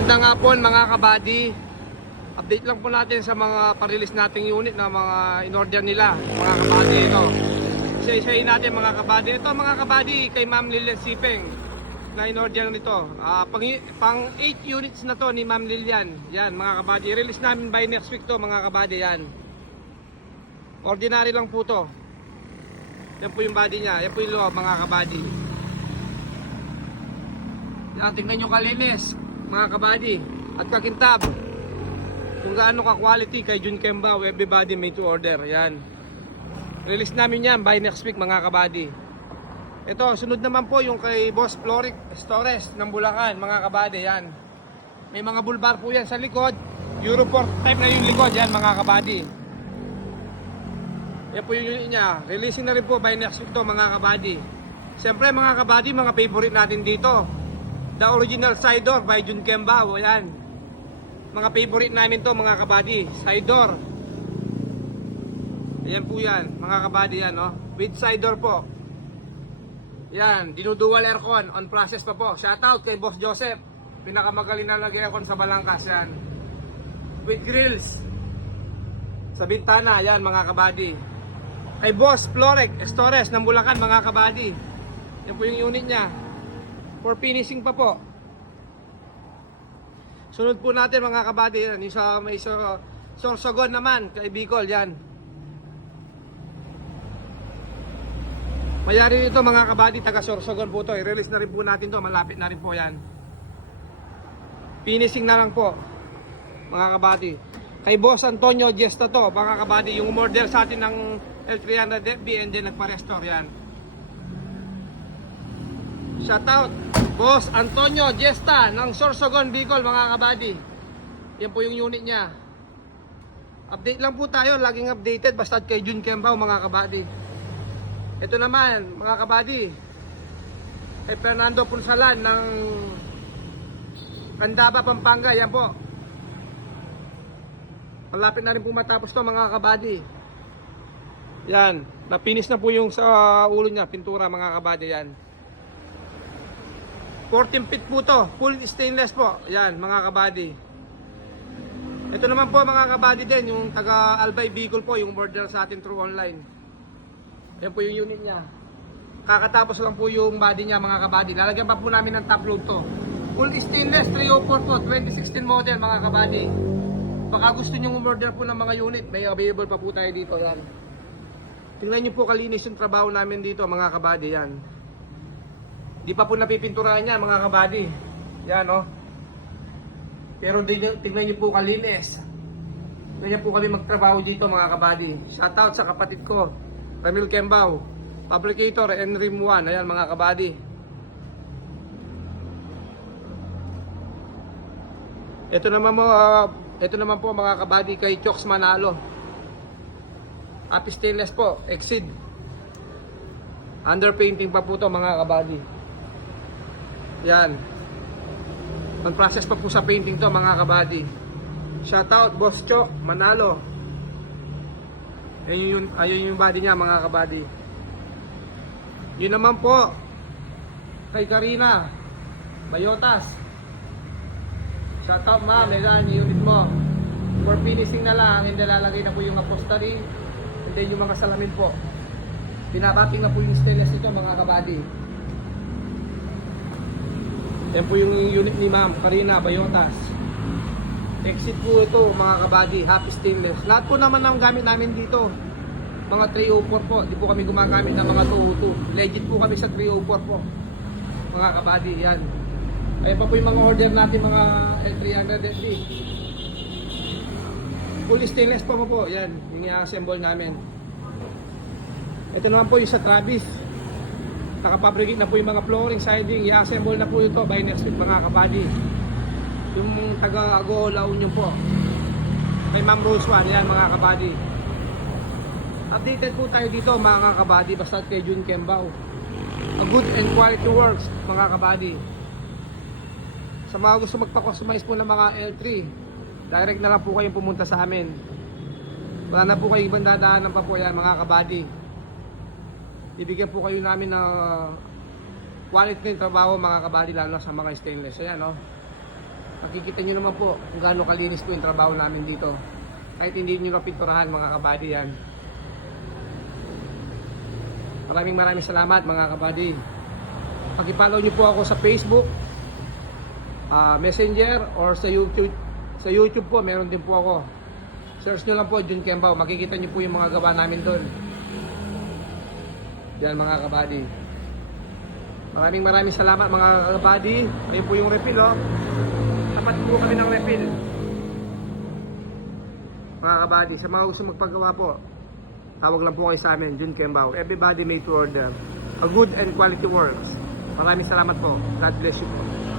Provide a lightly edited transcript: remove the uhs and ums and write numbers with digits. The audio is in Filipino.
Magandang hapon mga kabady. Update lang po natin sa mga pa-release nating unit na mga in-order nila mga kabady. Ito, isa-isahin natin mga kabady. Ito mga kabady kay Ma'am Lilian Sipeng na in-order nito. Pang 8 units na to ni Ma'am Lilian. Yan mga kabady. Release namin by next week to mga kabady. Yan. Ordinary lang po to. Yan po yung body niya. Yan po yung loob mga kabady. Yan, tingnan nyo kalinis mga kabady at kakintab kung gaano ka quality kay Jun Kembao. Everybody made to order. Yan, release namin yan by next week mga kabady. Ito, sunod naman po yung kay Boss Floric Stores ng Bulacan mga kabady. Yan, may mga bulbar po yan sa likod. Euro 4 type na yung likod. Yan mga kabady. Yan po yung unit nya. Releasing na rin po by next week to mga kabady. Siyempre mga kabady, mga favorite natin dito, the original side door by Jun Kembao. Ayan, mga favorite namin to mga kabady, side door. Ayan po yan mga kabady, yan no, with side door po. Yan, dinudual aircon, on process pa po. Shoutout kay Boss Joseph, pinakamagaling na nag-aircon sa Balangkas. Yan, with grills sa bintana. Yan mga kabady. Kay Boss Floric Stores ng Bulacan mga kabady. Yan po yung unit nya, for finishing pa po. Sunod po natin mga kabady, yan, yung sa may Sorsogon naman kay Bicol. Yan, mayari nito mga kabady, taga Sorsogon po to. I-release na rin po natin to, malapit na rin po. Yan, finishing na lang po mga kabady. Kay Boss Antonio Gesta to mga kabady, yung umorder sa atin ng L300 FB and then nagpa-restore. Yan, shoutout Boss Antonio Gesta ng Sorsogon, Bicol mga kabady. Yan po yung unit nya. Update lang po tayo, laging updated basta kay Jun Kembao mga kabady. Ito naman mga kabady, kay Fernando Punsalan ng Candaba, Pampanga. Yan po, malapit na rin po matapos to mga kabady. Yan, na-finish na po yung sa ulo nya, pintura mga kabady. Yan, 14 feet po to, full stainless po. Yan mga kabady. Ito naman po mga kabady din, yung taga Albay Bicol po, yung order sa atin through online. Yan po yung unit nya. Kakatapos lang po yung body nya mga kabady. Lalagyan pa po namin ng top load to. Full stainless 304 po, 2016 model mga kabady. Baka gusto nyo umorder po ng mga unit, may available pa po tayo dito. Yan, tingnan nyo po kalinis yung trabaho namin dito mga kabady. Yan, di pa po napipinturahan niya mga kabady. Yan no, pero tingnan nyo po kalinis. Ganyan po kami magtrabaho dito mga kabady. Shoutout sa kapatid ko Ramil Kembao, fabricator Enrim 1. Ayan mga kabady. Ito naman po mga kabady kay Choks Manalo. At stainless po, Exceed. Underpainting pa po to mga kabady. Yan, on process pa po sa painting to mga kabady. Shoutout Boss Chok Manalo. Ayun yung body niya mga kabady. Yun naman po kay Karina Bayotas. Shoutout ma'am, yan yung unit mo. For finishing na lang, hindi lalagay na po yung upholstery, hindi yung mga salamin po. Binabating na po yung stainless ito mga kabady. Yan po yung unit ni ma'am Karina Bayotas. Exit po ito mga kabady, happy stainless. Lahat po naman ng gamit namin dito, mga 304 po. Di po kami gumagamit ng mga 202. Legit po kami sa 304 po mga kabady. Yan, ayan pa po yung mga order natin mga L300 FB. Full stainless po po. Yan, yung i-assemble namin. Ito naman po yung sa Travis. Nakapabricate na po yung mga flooring, siding. I-assemble na po ito by next week mga kabady. Yung taga Ago La Union po, kay Ma'am Rose One. Yan mga kabady. Updated po tayo dito mga kabady basta kay Jun Kembao. A good and quality works mga kabady. Sa mga gusto magpa-customize po ng mga L3, direct na lang po kayong pumunta sa amin. Wala na po kayong ibang dadaanan pa po. Yan mga kabady. Ibigyan po kayo namin ng quality ng trabaho mga kabady, lalo sa mga stainless. Ayan no, Makikita nyo naman po kung gaano kalinis po yung trabaho namin dito. Kahit hindi nyo napinturahan mga kabady yan. Maraming salamat mga kabady. Pag-follow nyo po ako sa Facebook, Messenger, or sa YouTube. Sa YouTube po, meron din po ako. Search nyo lang po, Jun Kembao. Makikita nyo po yung mga gawa namin doon. Yan mga kabady. Maraming salamat mga kabady. Ayun po yung refill, oh. Tapat po kami ng refill. Mga kabady, sa mga gusto magpagawa po, tawag lang po kayo sa amin, Jun Kembao. Everybody made to order. A good and quality works. Maraming salamat po. God bless you po.